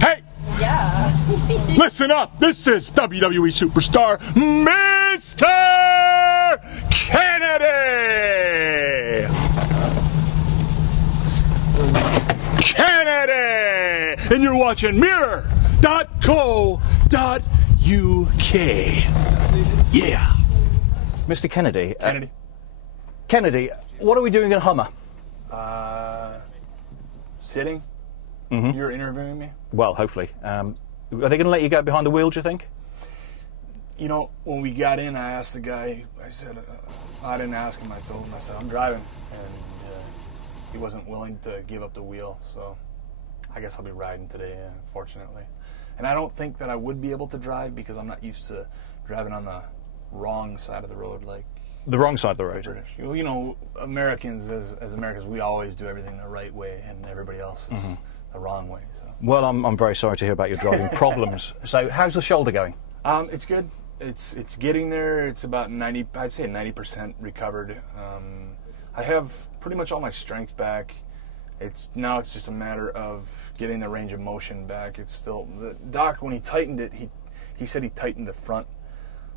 Hey! Yeah. Listen up! This is WWE superstar Mr. Kennedy! Kennedy! And you're watching Mirror.co.uk. Yeah. Mr. Kennedy. Kennedy, what are we doing in Hummer? sitting? Mm-hmm. You're interviewing me? Well, hopefully. Are they going to let you go behind the wheel, do you think? You know, when we got in, I asked the guy, I said, I didn't ask him, I told him, I said, I'm driving. And he wasn't willing to give up the wheel, so I guess I'll be riding today, unfortunately. And I don't think that I would be able to drive because I'm not used to driving on the wrong side of the road, like the wrong side of the road. British. You know, Americans, as Americans, we always do everything the right way, and everybody else is the wrong way. So. Well, I'm very sorry to hear about your driving problems. So, how's the shoulder going? It's good. It's getting there. It's about 90. I'd say 90% recovered. I have pretty much all my strength back. It's just a matter of getting the range of motion back. It's still the doc when he tightened it. He said he tightened the front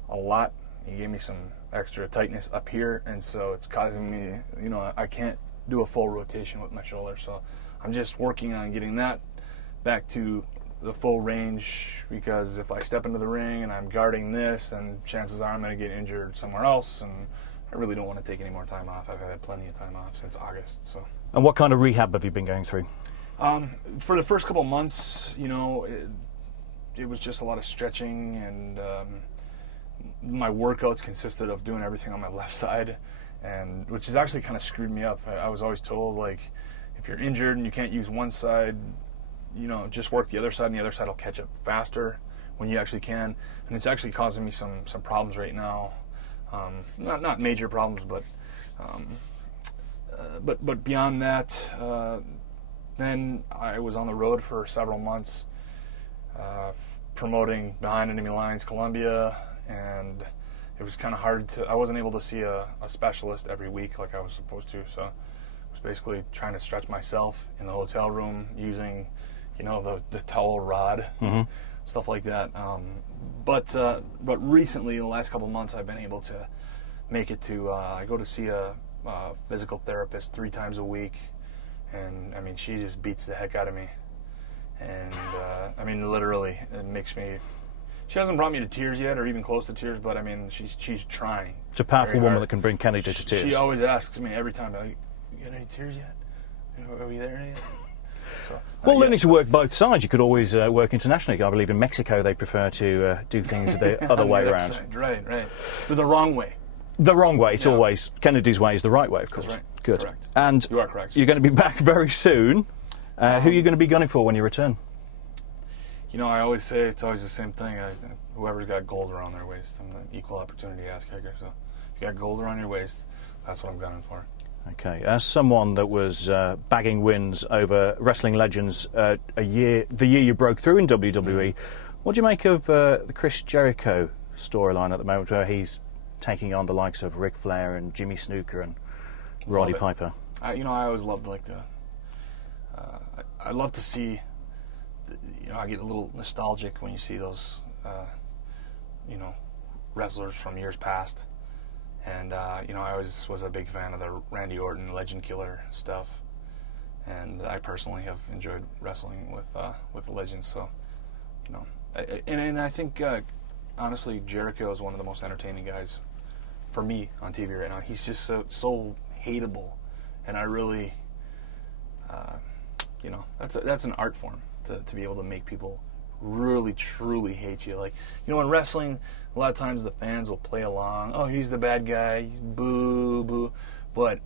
a lot. He gave me some extra tightness up here, and so it's causing me, you know, I can't do a full rotation with my shoulder. So I'm just working on getting that back to the full range, because if I step into the ring and I'm guarding this, then chances are I'm going to get injured somewhere else, and I really don't want to take any more time off. I've had plenty of time off since August. So. And what kind of rehab have you been going through? For the first couple of months, you know, it was just a lot of stretching, and my workouts consisted of doing everything on my left side, and which has actually kind of screwed me up. I was always told, like, if you're injured and you can't use one side, you know, just work the other side, and the other side will catch up faster when you actually can. And it's actually causing me some problems right now. Not major problems, but beyond that, then I was on the road for several months, promoting Behind Enemy Lines Colombia, and it was kind of hard I wasn't able to see a specialist every week like I was supposed to, so I was basically trying to stretch myself in the hotel room using, you know, the towel rod, stuff like that. But recently, in the last couple of months, I've been able to make it to, I go to see a physical therapist 3 times a week, and I mean, she just beats the heck out of me. And I mean, literally, it makes me, she hasn't brought me to tears yet, or even close to tears, but I mean, she's trying. It's a powerful woman that can bring Kennedy to tears. She always asks me every time, you got any tears yet? Are we there yet? So, well, learning to work both sides, you could always work internationally. I believe in Mexico they prefer to do things the other way around. Side. Right. The wrong way. The wrong way. It's always, Kennedy's way is the right way, of course. That's right. Good. Correct. And you are correct. You're going to be back very soon. Who are you going to be gunning for when you return? You know, I always say it's always the same thing. Whoever's got gold around their waist, I'm an equal opportunity ass kicker. So if you got gold around your waist, that's what I'm gunning for. Okay. As someone that was bagging wins over wrestling legends the year you broke through in WWE, what do you make of the Chris Jericho storyline at the moment, where he's taking on the likes of Ric Flair and Jimmy Snuka and Roddy Piper? I always loved I love to see. You know, I get a little nostalgic when you see those, you know, wrestlers from years past. And, you know, I always was a big fan of the Randy Orton Legend Killer stuff. And I personally have enjoyed wrestling with the legends. So, you know, and I think, honestly, Jericho is one of the most entertaining guys for me on TV right now. He's just so hateable. And I really, you know, that's an art form. To be able to make people really, truly hate you. Like, you know, in wrestling, a lot of times the fans will play along. Oh, he's the bad guy. Boo, boo. But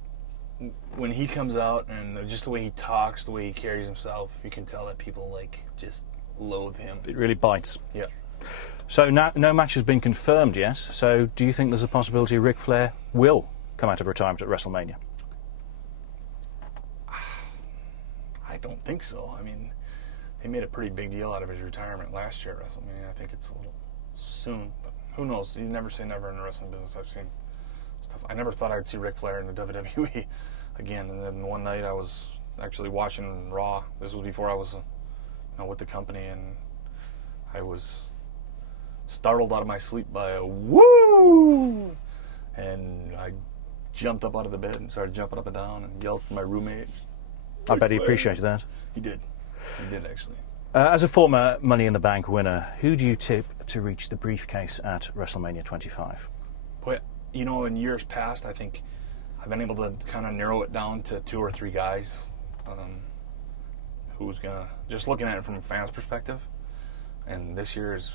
when he comes out and just the way he talks, the way he carries himself, you can tell that people, like, just loathe him. It really bites. Yeah. So no match has been confirmed yet. So do you think there's a possibility Ric Flair will come out of retirement at WrestleMania? I don't think so. I mean, they made a pretty big deal out of his retirement last year at WrestleMania. I think it's a little soon, but who knows? You never say never in the wrestling business. I've seen stuff. I never thought I'd see Ric Flair in the WWE again, and then one night I was actually watching Raw. This was before I was with the company, and I was startled out of my sleep by a woo, and I jumped up out of the bed and started jumping up and down and yelled for my roommate. I bet he appreciated that. He did. He did, actually. As a former Money in the Bank winner, who do you tip to reach the briefcase at WrestleMania 25? Boy, in years past, I think I've been able to kind of narrow it down to 2 or 3 guys who's going to, just looking at it from a fan's perspective. And this year is,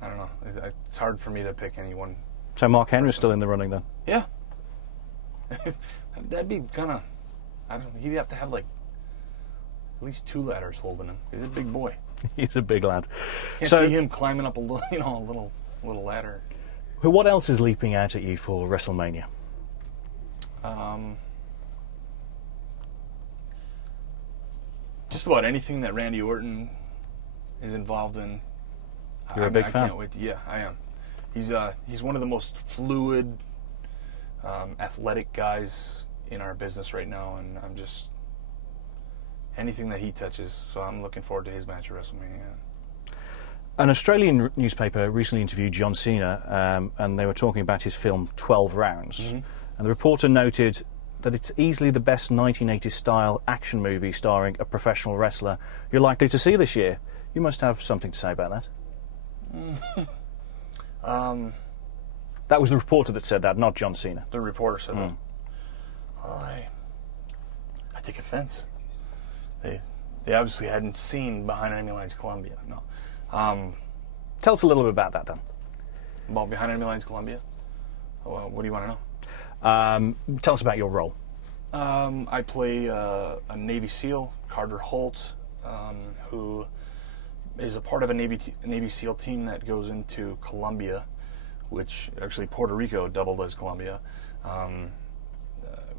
I don't know, it's hard for me to pick anyone. So Mark Henry's still in the running then? Yeah. That'd be kind of, I don't know, he'd have to have like at least 2 ladders holding him. He's a big boy. He's a big lad. Can't see him climbing up a little, little ladder. What else is leaping out at you for WrestleMania? Just about anything that Randy Orton is involved in. You're a big fan. I can't wait. Yeah, I am. He's one of the most fluid, athletic guys in our business right now, and I'm just anything that he touches. So I'm looking forward to his match at WrestleMania. An Australian newspaper recently interviewed John Cena, and they were talking about his film 12 Rounds. Mm-hmm. And the reporter noted that it's easily the best 1980s style action movie starring a professional wrestler you're likely to see this year. You must have something to say about that. That was the reporter that said that, not John Cena. The reporter said that. Well, I take offense. They obviously hadn't seen Behind Enemy Lines Columbia. No. Tell us a little bit about that then. About Behind Enemy Lines Columbia? Well, what do you want to know? Tell us about your role. I play a Navy SEAL, Carter Holt, who is a part of a Navy SEAL team that goes into Colombia, which actually Puerto Rico doubled as Colombia.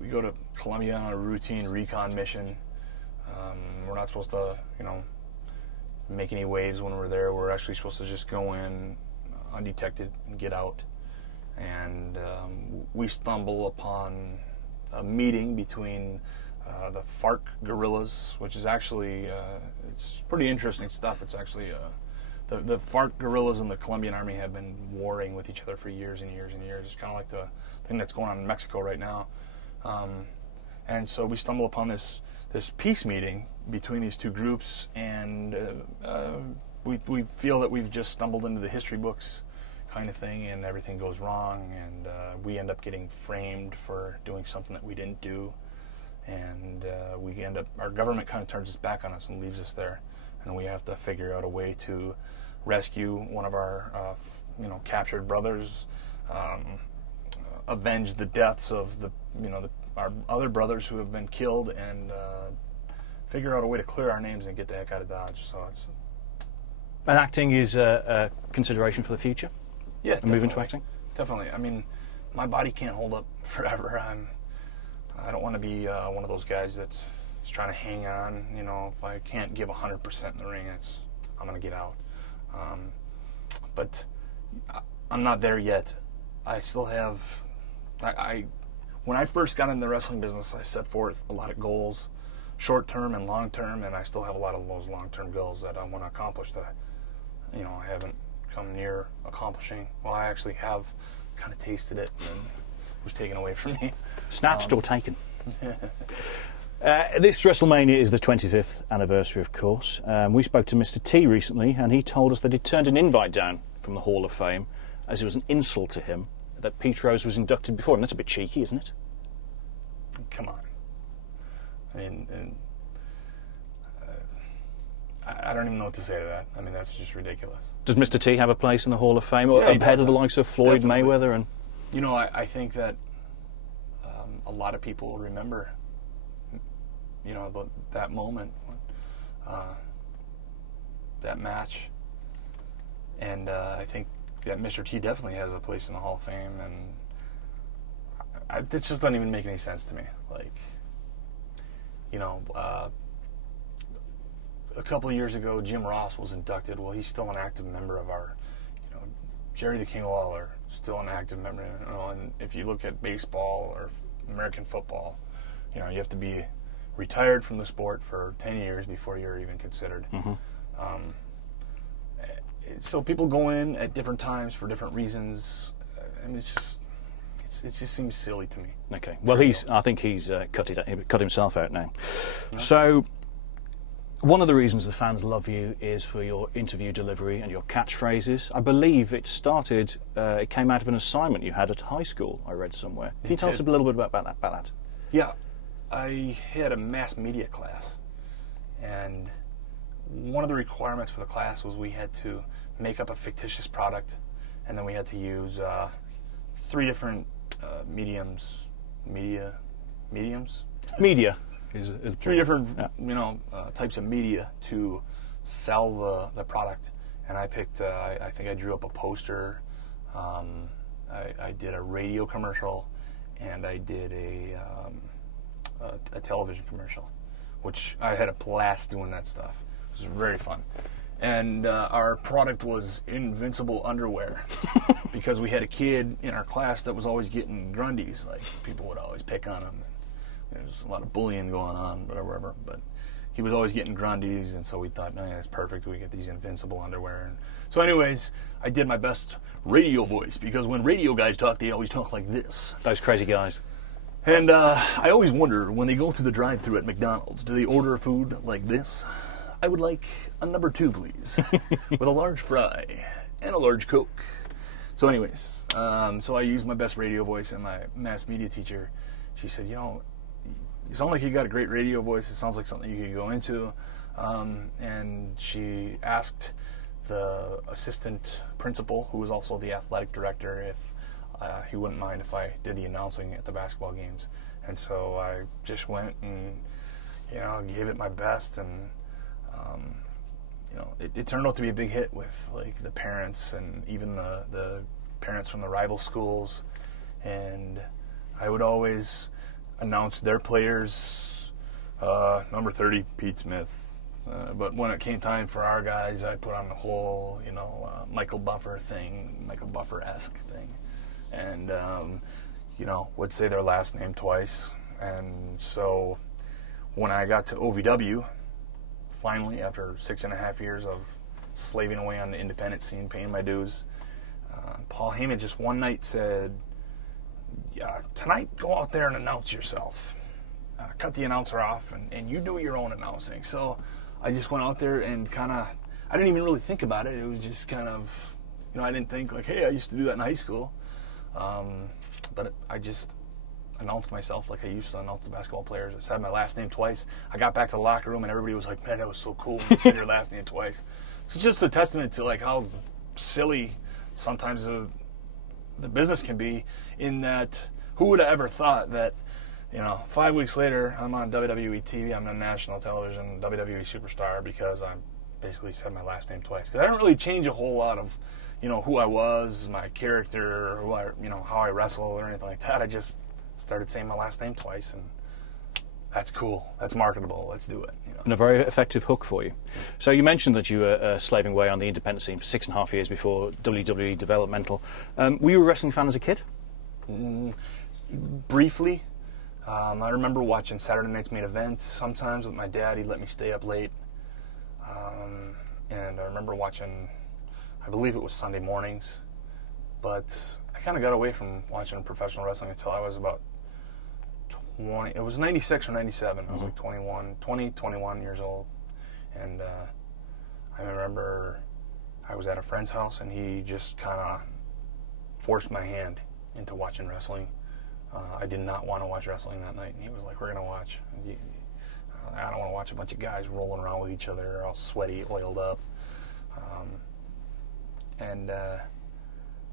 We go to Colombia on a routine recon mission. We're not supposed to, make any waves when we're there. We're actually supposed to just go in undetected and get out. And we stumble upon a meeting between the FARC guerrillas, which is actually it's pretty interesting stuff. It's actually the FARC guerrillas and the Colombian army have been warring with each other for years and years and years. It's kind of like the thing that's going on in Mexico right now. And so we stumble upon this peace meeting between these 2 groups, and we feel that we've just stumbled into the history books kind of thing, and everything goes wrong, and we end up getting framed for doing something that we didn't do, and our government kind of turns its back on us and leaves us there, and we have to figure out a way to rescue one of our captured brothers, avenge the deaths of our other brothers who have been killed, and figure out a way to clear our names and get the heck out of Dodge. So it's. And acting is a consideration for the future? Yeah, and move into acting? Definitely. I mean, my body can't hold up forever. I don't want to be one of those guys that's trying to hang on. If I can't give 100% in the ring, I'm going to get out. But I'm not there yet. I still have. When I first got in the wrestling business, I set forth a lot of goals, short term and long term, and I still have a lot of those long term goals that I want to accomplish that I haven't come near accomplishing. Well, I actually have kind of tasted it, and it was taken away from me. Snatched or taken? This WrestleMania is the 25th anniversary, of course. We spoke to Mr T recently, and he told us that he'd turned an invite down from the Hall of Fame as it was an insult to him that Pete Rose was inducted before. And that's a bit cheeky, isn't it? Come on. I mean, I don't even know what to say to that. I mean, that's just ridiculous. Does Mr T have a place in the Hall of Fame, or ahead of the likes of Floyd Definitely. Mayweather? And I think that a lot of people will remember, that moment, that match, and I think that Mr T definitely has a place in the Hall of Fame, and it just doesn't even make any sense to me. Like, a couple of years ago, Jim Ross was inducted. Well, he's still an active member of our, Jerry the King Lawler, still an active member. And if you look at baseball or American football, you have to be retired from the sport for 10 years before you're even considered. So people go in at different times for different reasons. I mean, it just seems silly to me. Okay. Well, I think he's cut himself out now. So, one of the reasons the fans love you is for your interview delivery and your catchphrases. I believe it came out of an assignment you had at high school, I read somewhere. Can you tell us a little bit about that? Yeah. I had a mass media class, and one of the requirements for the class was we had to make up a fictitious product, and then we had to use 3 different mediums. Media is 3 different types of media to sell the product, and I picked. I think I drew up a poster. I did a radio commercial, and I did a television commercial, which I had a blast doing that stuff. It was very fun. And our product was invincible underwear because we had a kid in our class that was always getting grundies. Like, people would always pick on him. There was a lot of bullying going on, whatever. But he was always getting grundies, and so we thought, no, that's perfect. We get these invincible underwear. And so anyways, I did my best radio voice because when radio guys talk, they always talk like this. Those crazy guys. And I always wonder, when they go through the drive-thru at McDonald's, do they order food like this? I would like a number 2, please, with a large fry and a large Coke. So anyways, so I used my best radio voice, and my mass media teacher, she said, you sound like you got a great radio voice. It sounds like something you could go into. And she asked the assistant principal, who was also the athletic director, if he wouldn't mind if I did the announcing at the basketball games. And so I just went and, gave it my best, and it turned out to be a big hit with like the parents and even the parents from the rival schools. And I would always announce their players, number 30, Pete Smith. But when it came time for our guys, I put on the whole, Michael Buffer-esque thing. And, would say their last name twice. And so when I got to OVW, finally, after 6.5 years of slaving away on the independent scene, paying my dues, Paul Heyman just one night said, tonight, go out there and announce yourself. Cut the announcer off, and you do your own announcing. So I just went out there and I didn't even really think about it. It was just kind of, I didn't think like, hey, I used to do that in high school. But I just announced myself like I used to announce the basketball players. I said my last name twice. I got back to the locker room, and everybody was like, man, that was so cool when you said your last name twice. So it's just a testament to like how silly sometimes the business can be, in that who would have ever thought that, 5 weeks later, I'm on WWE TV, I'm on national television, WWE Superstar, because I basically said my last name twice. Because I didn't really change a whole lot of, who I was, my character, how I wrestle or anything like that. I just started saying my last name twice, and that's cool. That's marketable. Let's do it. And a very effective hook for you. So you mentioned that you were slaving away on the independent scene for 6.5 years before WWE developmental. Were you a wrestling fan as a kid? Briefly. I remember watching Saturday Night's Main Event sometimes with my dad. He'd let me stay up late. And I remember watching, I believe it was Sunday mornings. But I kind of got away from watching professional wrestling until I was about 20. It was 96 or 97. I was like 21 years old. And I remember I was at a friend's house, and he just kind of forced my hand into watching wrestling. I did not want to watch wrestling that night, and he was like, we're going to watch. I don't want to watch a bunch of guys rolling around with each other, all sweaty, oiled up.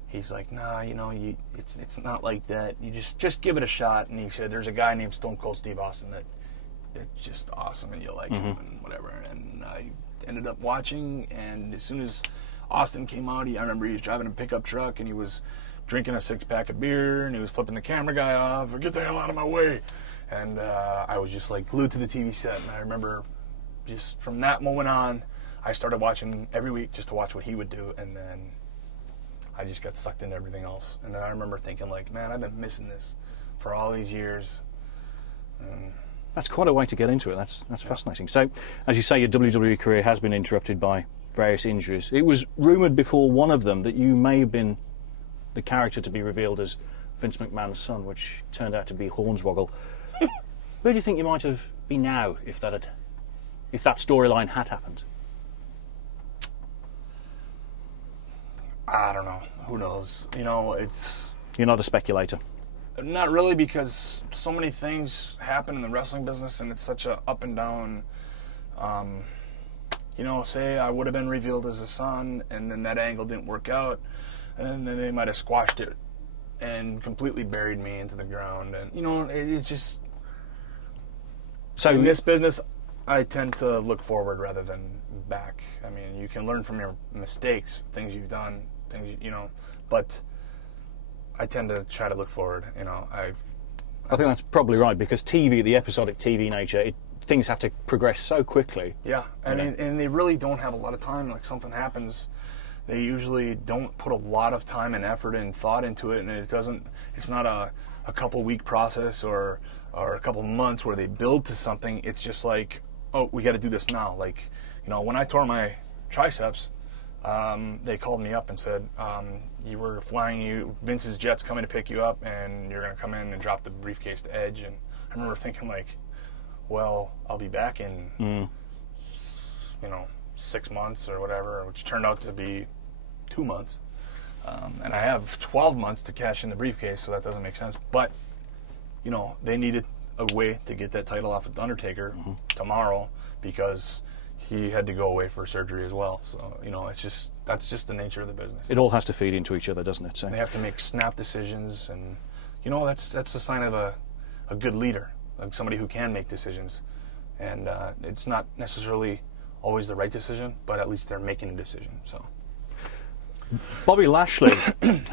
He's like, nah, it's not like that. You just give it a shot. And he said, there's a guy named Stone Cold Steve Austin that's just awesome, and you like him and whatever. And I ended up watching, and as soon as Austin came out, I remember he was driving a pickup truck, and he was drinking a 6-pack of beer, and he was flipping the camera guy off, get the hell out of my way. And I was just like glued to the TV set. And I remember just from that moment on, I started watching every week just to watch what he would do. And then I just got sucked into everything else. And then I remember thinking like, man, I've been missing this for all these years. And That's quite a way to get into it. That's fascinating. So, as you say, your WWE career has been interrupted by various injuries. It was rumoured before one of them that you may have been the character to be revealed as Vince McMahon's son, which turned out to be Hornswoggle. Where do you think you might have been now if that storyline had happened? I don't know. Who knows? You know, it's... You're not a speculator. Not really, because so many things happen in the wrestling business, and it's such a up and down. You know, say I would have been revealed as a son, and then that angle didn't work out, and then they might have squashed it and completely buried me into the ground. And you know, it's just. So in this business, I tend to look forward rather than back. I mean, you can learn from your mistakes, things you've done, you know, but I tend to try to look forward. You know, I think that's probably right, because TV, the episodic TV nature, things have to progress so quickly. Yeah, and they really don't have a lot of time. Like something happens, they usually don't put a lot of time and effort and thought into it, and it's not a couple week process or a couple months where they build to something. It's just like, oh, we got to do this now. Like, you know, when I tore my triceps, they called me up and said, you were flying, Vince's jet's coming to pick you up, and you're going to come in and drop the briefcase to Edge. And I remember thinking, like, well, I'll be back in, you know, 6 months or whatever, which turned out to be 2 months. And I have 12 months to cash in the briefcase, so that doesn't make sense. But, you know, they needed a way to get that title off of Undertaker tomorrow, because he had to go away for surgery as well. So, you know, that's just the nature of the business. It all has to feed into each other, doesn't it? So they have to make snap decisions, and, you know, that's a sign of a good leader, like somebody who can make decisions. And it's not necessarily always the right decision, but at least they're making a decision. So Bobby Lashley,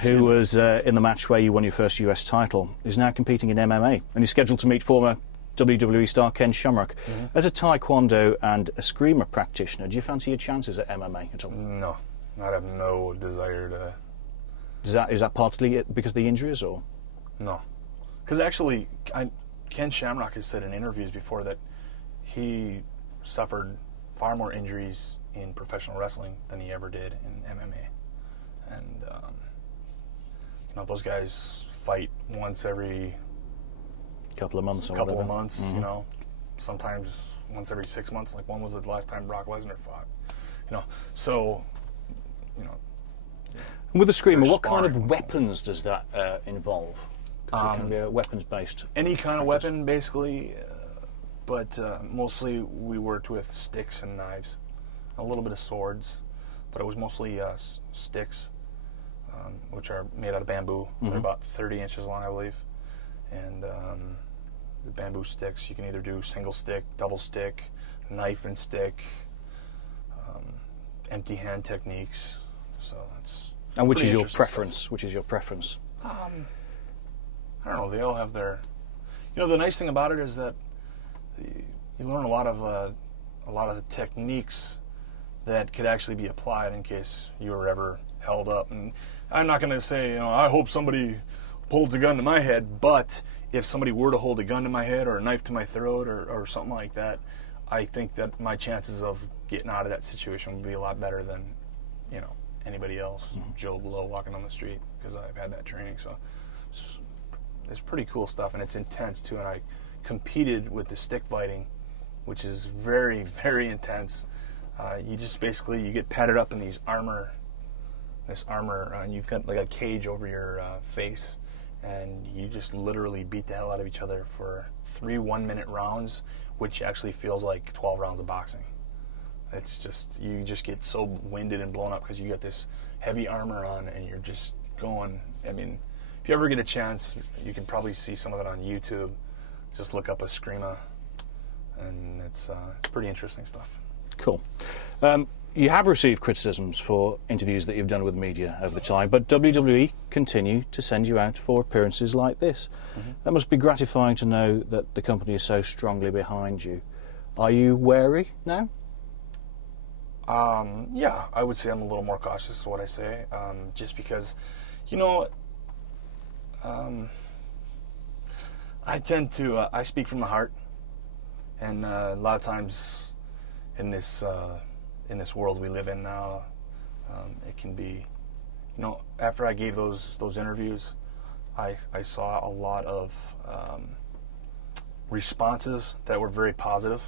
who was in the match where you won your first US title, is now competing in MMA, and he's scheduled to meet former WWE star Ken Shamrock. As a Taekwondo and Eskrima practitioner, do you fancy your chances at MMA at all? No, I have no desire to. Is that partly because of the injuries, or? No, because actually, Ken Shamrock has said in interviews before that he suffered far more injuries in professional wrestling than he ever did in MMA. And, you know, those guys fight once every couple of months, you know, sometimes once every 6 months. Like, when was the last time Brock Lesnar fought? You know, so, you know. And with the Screamer, what kind of weapons does that involve? Because it can be a weapons-based. Any kind of weapon, basically, but mostly we worked with sticks and knives, a little bit of swords, but it was mostly sticks, which are made out of bamboo. They're about 30 inches long, I believe. And the bamboo sticks, you can either do single stick, double stick, knife and stick, empty hand techniques. So it's. And which is your preference? Stuff. Which is your preference? I don't know. They all have their. You know, the nice thing about it is that you learn a lot of the techniques that could actually be applied in case you were ever held up. And I'm not going to say, you know, I hope somebody holds a gun to my head, but if somebody were to hold a gun to my head or a knife to my throat or something like that, I think that my chances of getting out of that situation would be a lot better than, you know, anybody else, Joe Blow walking on the street, because I've had that training. So it's pretty cool stuff, and it's intense too. And I competed with the stick fighting, which is very, very intense. You just basically, you get padded up in this armor, and you've got like a cage over your face, and you just literally beat the hell out of each other for 3 1-minute rounds, which actually feels like 12 rounds of boxing. It's just, you just get so winded and blown up because you got this heavy armor on, and you're just going. I mean, if you ever get a chance, you can probably see some of it on YouTube. Just look up Eskrima, and it's pretty interesting stuff. Cool. You have received criticisms for interviews that you've done with media over the time, but WWE continue to send you out for appearances like this. That must be gratifying to know that the company is so strongly behind you. Are you wary now? Yeah, I would say I'm a little more cautious of what I say, just because, you know, I tend to, I speak from the heart, And a lot of times in this world we live in now, it can be, you know, after I gave those interviews, I saw a lot of responses that were very positive,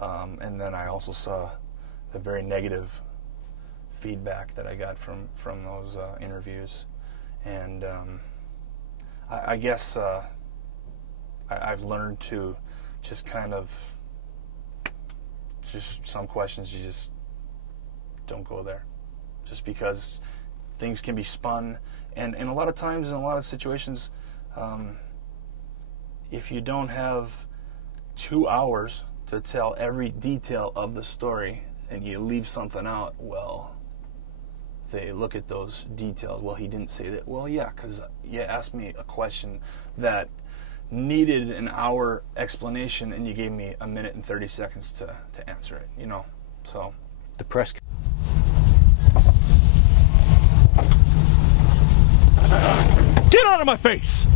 and then I also saw the very negative feedback that I got from those interviews. And I guess I've learned to just kind of, just some questions you just don't go there, just because things can be spun, and a lot of times in a lot of situations, if you don't have 2 hours to tell every detail of the story and you leave something out, well, they look at those details. Well, he didn't say that. Well, yeah, because you asked me a question that needed an hour explanation, and you gave me 1 minute and 30 seconds to answer it, you know. So The press. Get out of my face!